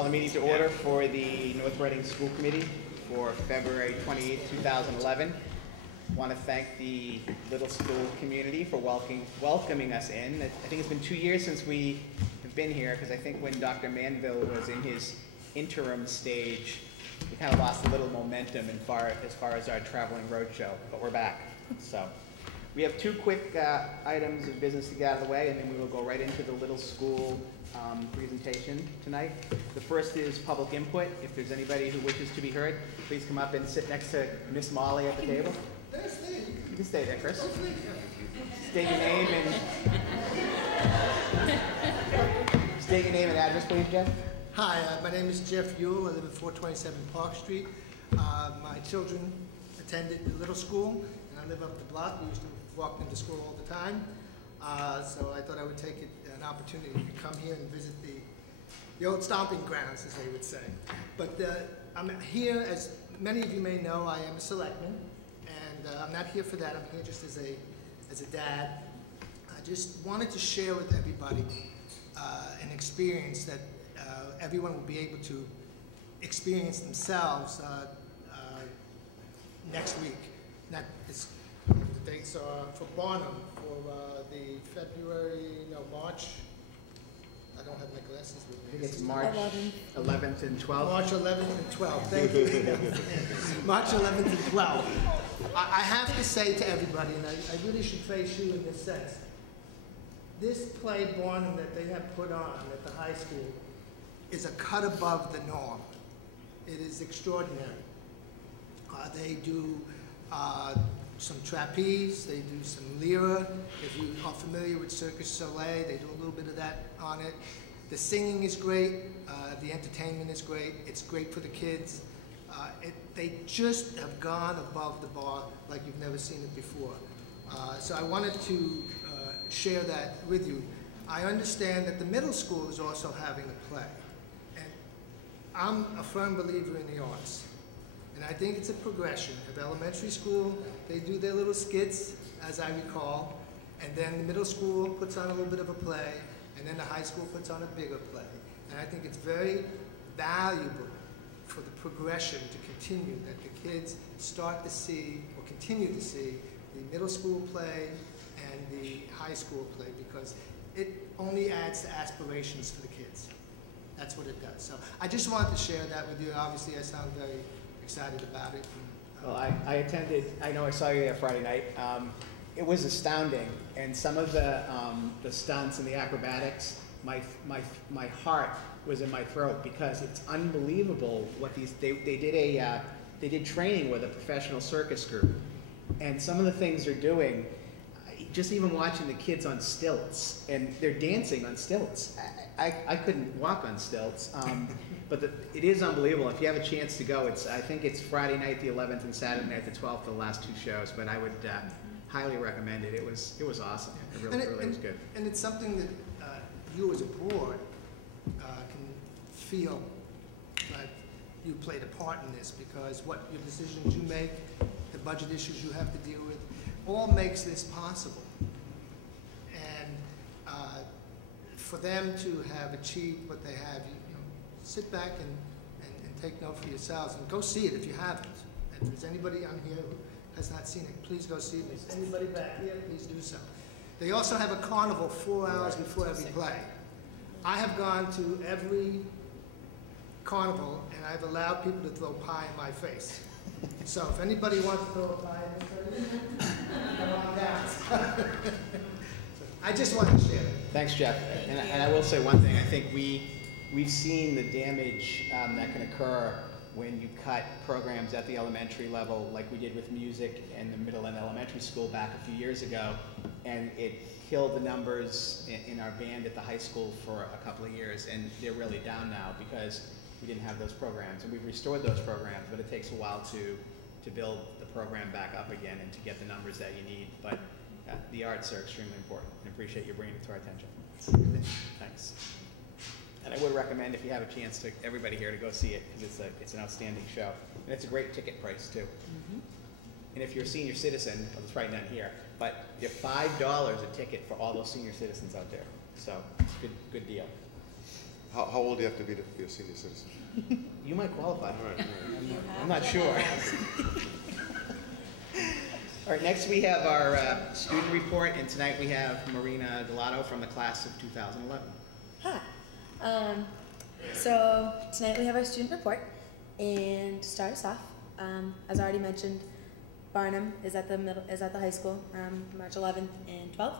Call the meeting to order for the North Reading School Committee for February 28, 2011. I want to thank the Little School community for welcoming us in. I think it's been 2 years since we have been here, because I think when Dr. Manville was in his interim stage, we kind of lost a little momentum as far as our traveling roadshow, but we're back. So we have two quick items of business to get out of the way, and then we will go right into the Little School presentation tonight. The first is public input. If there's anybody who wishes to be heard, please come up and sit next to Miss Molly at the table. You can stay there, Chris. State your name and address, please, Jeff. Hi, my name is Jeff Ewell. I live at 427 Park Street. My children attended the Little School, and I live up the block. We used to walk into school all the time. So I thought I would take an opportunity to come here and visit the old stomping grounds, as they would say. But I'm here, as many of you may know, I am a selectman, and I'm not here for that. I'm here just as a dad. I just wanted to share with everybody an experience that everyone will be able to experience themselves next week. The dates are for Barnum for the March. I don't have my glasses with me. I think it's March 11th and 12th. March 11th and 12th. Thank you. March 11th and 12th. I have to say to everybody, and I really should face you in this sense, this play Barnum that they have put on at the high school is a cut above the norm. It is extraordinary. They do some trapeze, they do some lyra. If you are familiar with Circus Soleil, they do a little bit of that on it. The singing is great, the entertainment is great, it's great for the kids. They just have gone above the bar like you've never seen it before. So I wanted to share that with you. I understand that the middle school is also having a play. And I'm a firm believer in the arts. And I think it's a progression. Of elementary school, they do their little skits, as I recall, and then the middle school puts on a little bit of a play, and then the high school puts on a bigger play. And I think it's very valuable for the progression to continue, that the kids start to see, or continue to see, the middle school play and the high school play, because it only adds to aspirations for the kids. That's what it does. So I just wanted to share that with you. Obviously, I sound very excited about it. Well, I attended, I know I saw you there Friday night. It was astounding, and some of the stunts and the acrobatics, my heart was in my throat, because it's unbelievable what they did training with a professional circus group, and some of the things they're doing, just even watching the kids on stilts, and they're dancing on stilts. I couldn't walk on stilts, but it is unbelievable. If you have a chance to go, I think it's Friday night the 11th and Saturday night the 12th, the last two shows, but I would highly recommend it. It was awesome. It really was good. And it's something that you as a board can feel like you played a part in this, because what your decisions you make, the budget issues you have to deal with, all makes this possible. And for them to have achieved what they have, sit back and take note for yourselves, and go see it if you haven't. And if there's anybody on here who has not seen it, please go see it. If there's anybody back here, please do so. They also have a carnival 4 hours before every play. I have gone to every carnival, and I've allowed people to throw pie in my face. So if anybody wants to throw a pie in this face, come on down. I just wanted to share it. Thanks, Jeff. And I will say one thing. I think we've seen the damage that can occur when you cut programs at the elementary level, like we did with music in the middle and elementary school back a few years ago, and it killed the numbers in our band at the high school for a couple of years, and they're really down now because we didn't have those programs. And we've restored those programs, but it takes a while to build the program back up again and to get the numbers that you need. But the arts are extremely important, and appreciate you bringing it to our attention. Thanks. And I would recommend, if you have a chance, to everybody here to go see it, because it's an outstanding show. And it's a great ticket price, too. Mm-hmm. And if you're a senior citizen, well, it's probably not here, but they're $5 a ticket for all those senior citizens out there. So it's a good deal. How old do you have to be to be a senior citizen? You might qualify. All right. I'm not sure. All right, next we have our student report, and tonight we have Marina Galato from the class of 2011. Hi. So tonight we have our student report, and to start us off, as already mentioned, Barnum is at the high school, March 11th and 12th,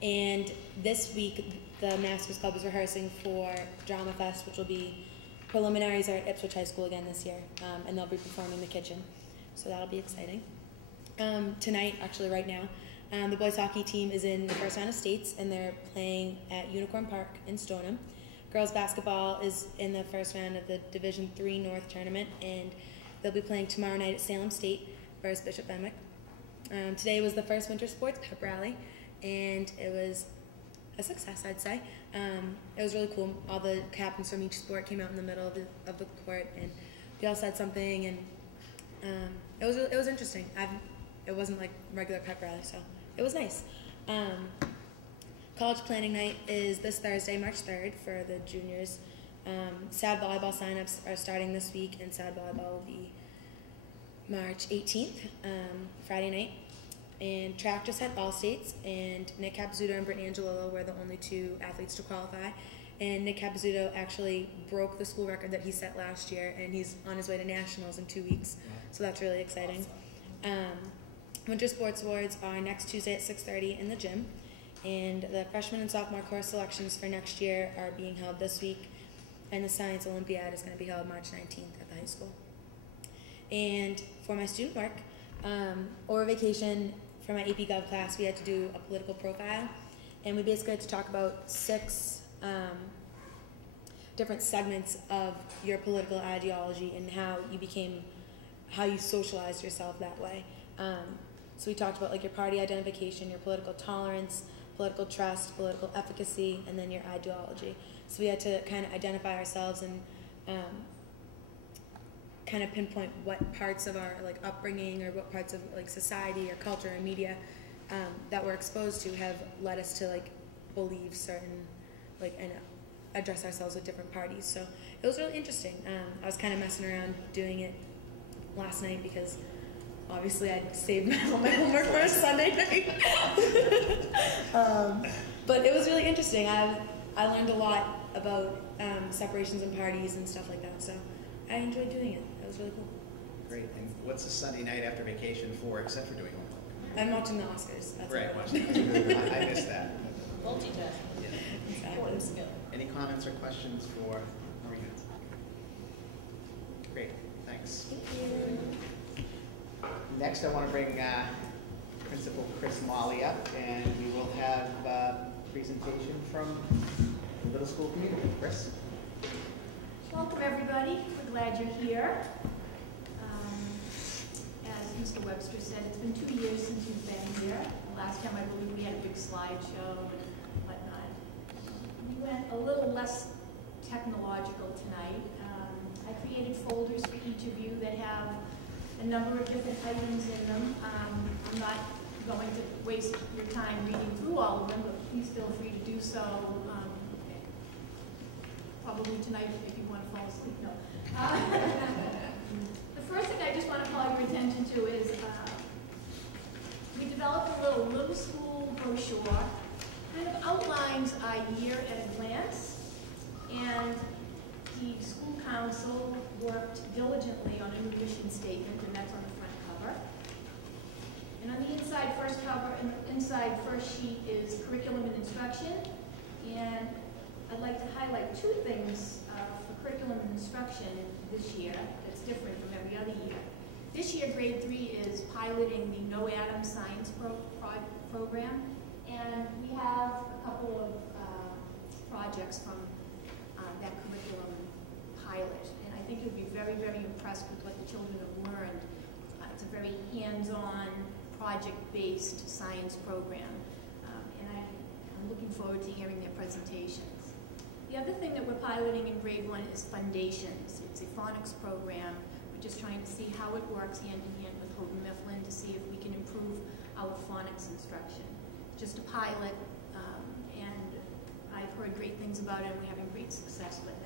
and this week the Masters Club is rehearsing for Drama Fest, which will be preliminaries are at Ipswich High School again this year, and they'll be performing The Kitchen, so that'll be exciting. Tonight, actually right now, the boys hockey team is in the first round of states, and they're playing at Unicorn Park in Stoneham. Girls basketball is in the first round of the Division III North tournament, and they'll be playing tomorrow night at Salem State versus Bishop Fenwick. Today was the first winter sports pep rally, and it was a success, I'd say. It was really cool. All the captains from each sport came out in the middle of the court, and we all said something, and it was interesting. It wasn't like regular pep rally, so it was nice. College planning night is this Thursday, March 3rd, for the juniors. SAD volleyball signups are starting this week, and SAD volleyball will be March 18th, Friday night. And track just had all states, and Nick Capizzuto and Brittany Angelillo were the only two athletes to qualify. And Nick Capizzuto actually broke the school record that he set last year, and he's on his way to nationals in 2 weeks. So that's really exciting. Winter Sports Awards are next Tuesday at 6:30 in the gym, and the freshman and sophomore course selections for next year are being held this week, and the Science Olympiad is going to be held March 19th at the high school. And for my student work, over vacation for my AP Gov class, we had to do a political profile, and we basically had to talk about 6 different segments of your political ideology and how you socialized yourself that way. So we talked about like your party identification, your political tolerance, political trust, political efficacy, and then your ideology. So we had to kind of identify ourselves and kind of pinpoint what parts of our like upbringing or what parts of like society or culture or media that we're exposed to have led us to like believe certain like and address ourselves with different parties. So it was really interesting. I was kind of messing around doing it last night because obviously I'd saved all my homework for a Sunday night. But it was really interesting. I learned a lot about separations in parties and stuff like that. So I enjoyed doing it. It was really cool. Great. And what's a Sunday night after vacation for, except for doing homework? I'm watching the Oscars. That's Right, what I missed that. Multitasking. Yeah. Exactly. Important skill. Any comments or questions for Marina? Great, thanks. Thank you. Next, I want to bring Principal Chris Molly up, and we will have a presentation from the middle school community. Chris? Welcome, everybody. We're glad you're here. As Mr. Webster said, it's been 2 years since you've been here. Last time, I believe, we had a big slideshow and whatnot. We went a little less technological tonight. I created folders for each of you that have a number of different items in them. I'm not going to waste your time reading through all of them, but please feel free to do so. Probably tonight if you want to fall asleep. No. The first thing I just want to call your attention to is we developed a little school brochure, kind of outlines our year at a glance, and the school council worked diligently on a new mission statement, and that's on the front cover. And on the inside first sheet is curriculum and instruction, and I'd like to highlight 2 things for curriculum and instruction this year that's different from every other year. This year, grade 3 is piloting the No Atom Science program, and we have a couple of projects from that curriculum pilot, and I think you'll be very, very impressed with what the children have learned. It's a very hands-on, project-based science program, and I'm looking forward to hearing their presentations. The other thing that we're piloting in grade 1 is Foundations. It's a phonics program. We're just trying to see how it works hand in hand with Houghton Mifflin to see if we can improve our phonics instruction. Just a pilot, and I've heard great things about it, and we're having great success with it.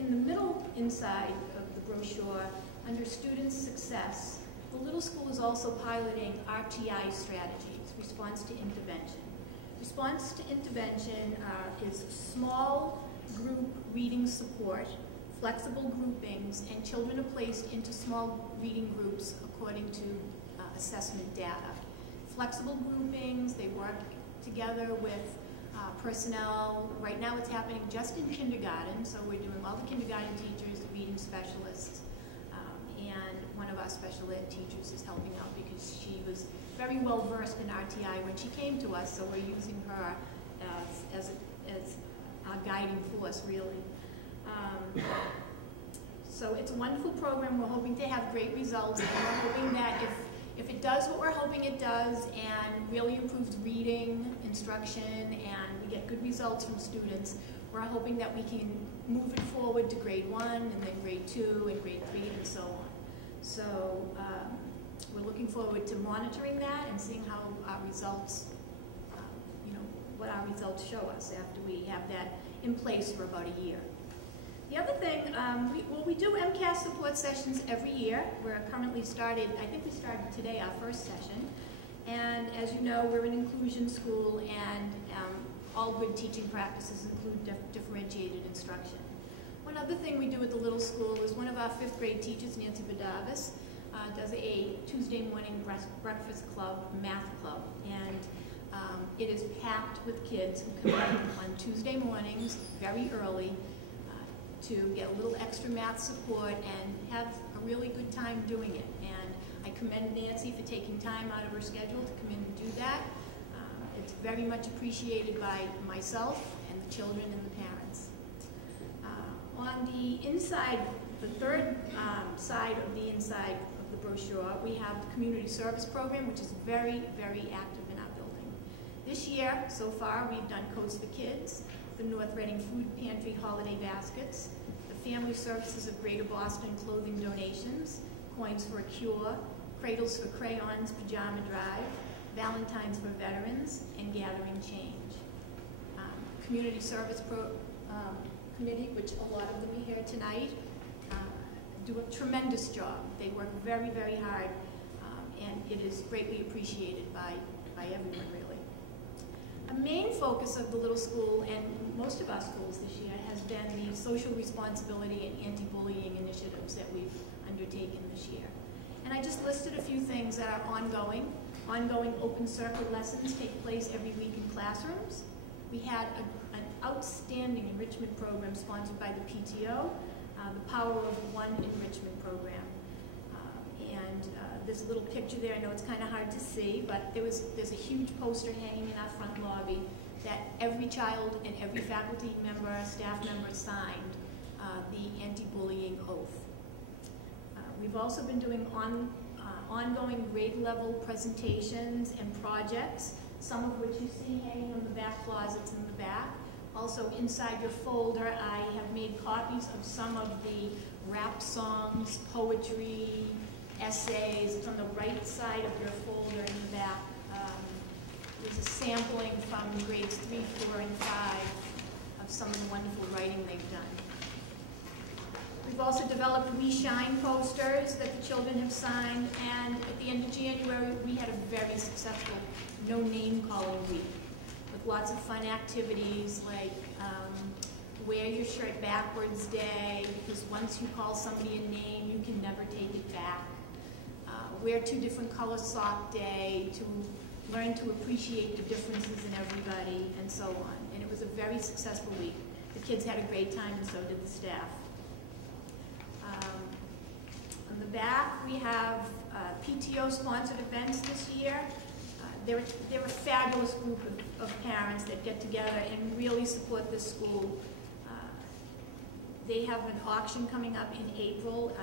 in the middle inside of the brochure, under student success, the little school is also piloting RTI strategies, response to intervention. Response to intervention is small group reading support, flexible groupings, and children are placed into small reading groups according to assessment data. Flexible groupings, they work together with personnel. Right now it's happening just in kindergarten, so we're doing all the kindergarten teachers, the reading specialists, and one of our special ed teachers is helping out because she was very well versed in RTI when she came to us, so we're using her as our guiding force, really. So it's a wonderful program. We're hoping to have great results, and we're hoping that if it does what we're hoping it does and really improves reading, instruction, and we get good results from students, we're hoping that we can move it forward to grade 1 and then grade 2 and grade 3 and so on. So we're looking forward to monitoring that and seeing how our results, what our results show us after we have that in place for about a year. The other thing, we do MCAS support sessions every year. We're currently started, I think we started today, our first session. And as you know, we're an inclusion school, and all good teaching practices include differentiated instruction. One other thing we do at the little school is one of our 5th grade teachers, Nancy Badavis, does a Tuesday morning breakfast club, math club. And it is packed with kids who come in on Tuesday mornings very early to get a little extra math support and have a really good time doing it. And I commend Nancy for taking time out of her schedule to come in and do that. It's very much appreciated by myself and the children and the parents. On the inside, the third side of the inside of the brochure, we have the community service program, which is very, very active in our building. This year, so far, we've done Coats for Kids, the North Reading Food Pantry holiday baskets, the Family Services of Greater Boston clothing donations, Coins for a Cure, Cradles for Crayons Pajama Drive, Valentine's for Veterans, and Gathering Change. Community Service Committee, which a lot of them are here tonight, do a tremendous job. They work very, very hard, and it is greatly appreciated by everyone, really. A main focus of the little school, and most of our schools this year, has been the social responsibility and anti-bullying initiatives that we've undertaken this year. And I just listed a few things that are ongoing. Ongoing open circuit lessons take place every week in classrooms. We had an outstanding enrichment program sponsored by the PTO, the Power of One enrichment program. This little picture there, I know it's kind of hard to see, but there's a huge poster hanging in our front lobby that every child and every faculty member, staff member signed the anti-bullying oath. We've also been doing ongoing grade level presentations and projects, some of which you see hanging on the back closets in the back. Also inside your folder, I have made copies of some of the rap songs, poetry, essays. It's on the right side of your folder in the back. There's a sampling from grades 3, 4, and 5 of some of the wonderful writing they've done. We've also developed We Shine posters that the children have signed, and at the end of January, we had a very successful no name calling week with lots of fun activities like wear your shirt backwards day, because once you call somebody a name, you can never take it back. Wear 2 different color sock day to learn to appreciate the differences in everybody, and so on. And it was a very successful week. The kids had a great time, and so did the staff. On the back, we have PTO-sponsored events this year. They're a fabulous group of parents that get together and really support this school. They have an auction coming up in April.